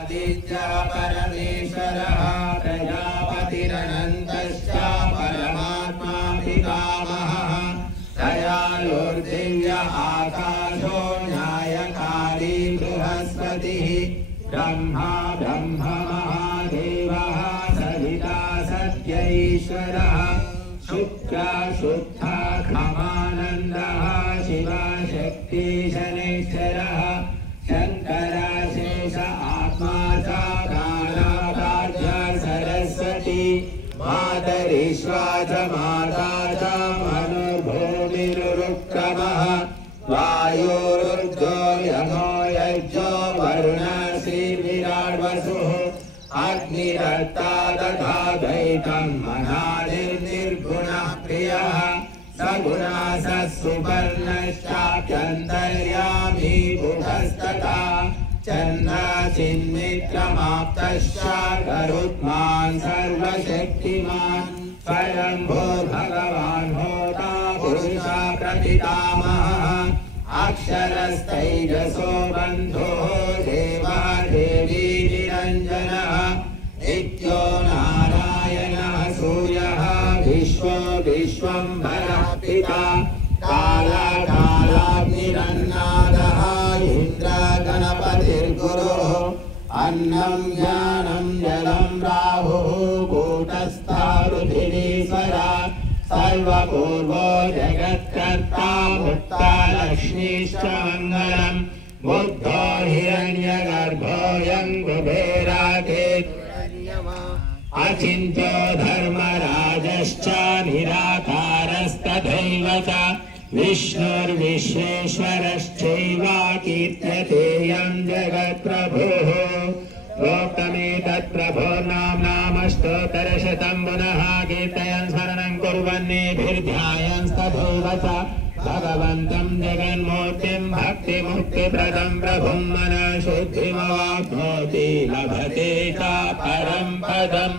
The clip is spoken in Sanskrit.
आदित्य परमेश्वरः प्रजापतिरनन्तश्च परमात्मा पितामहः दयालुर्दिव्य आकाशो न्यायकारी बृहस्पतिः ब्रह्मा ब्रह्ममहादेवः सविता सत्यईश्वरः शुक्र शुद्ध खमानन्दः शिवशक्ति शनैश्चरः शङ्कर शेष आत्मा च प्राणाराध्य सरस्वती मातरिश्वा च माता च मनुर्भूमिरुक्रमः वायुरुर्जो यमो यज्ञो वरुणश्रीविराड्वसुः अग्निरत्ता तथा द्वैतं मनानिर्निर्गुणः प्रियः सगुणा सत्सुपर्णश्चाप्यन्तर्यामी बुधस्तथा चन्द्रचिन्मित्रमाप्तश्च गरुत्मान् सर्वशक्तिमान् स्वयंभो भगवान् होता पुरुषा प्रपितामहः अक्षरस्तैजसो बन्धुः देवा देवी निरञ्जनः नित्यो नारायणः सूर्यः विश्वो विश्वम्भरः पिता कालाग्निरन्नादः इन्द्रगणपतिर्गुरुः अन्नं ज्ञानं जलं राहुः कूटस्था पृथिवीश्वरा सर्वपूर्वो जगत्कर्ता मुक्ता लक्ष्मीश्च मङ्गलम् बुद्धो हिरण्यगर्भोऽयं कुबेराकेतुः अचिन्त्यो धर्मराजश्च निराकारस्तथैव च विष्णुर्विश्वेश्वरश्चैव कीर्त्यते यं जगत्प्रभुः प्रोक्तमेतत्प्रभोर्नाम्नामष्टोत्तरशतं पुनः कीर्तयन् स्मरणं कुर्वन्नेभिर्ध्यायंस्तथैव च भगवन्तं जगन्मूर्तिं भक्तिमुक्तिप्रदं प्रभुं मनःशुद्धिमवाप्नोति लभते च परं पदम्।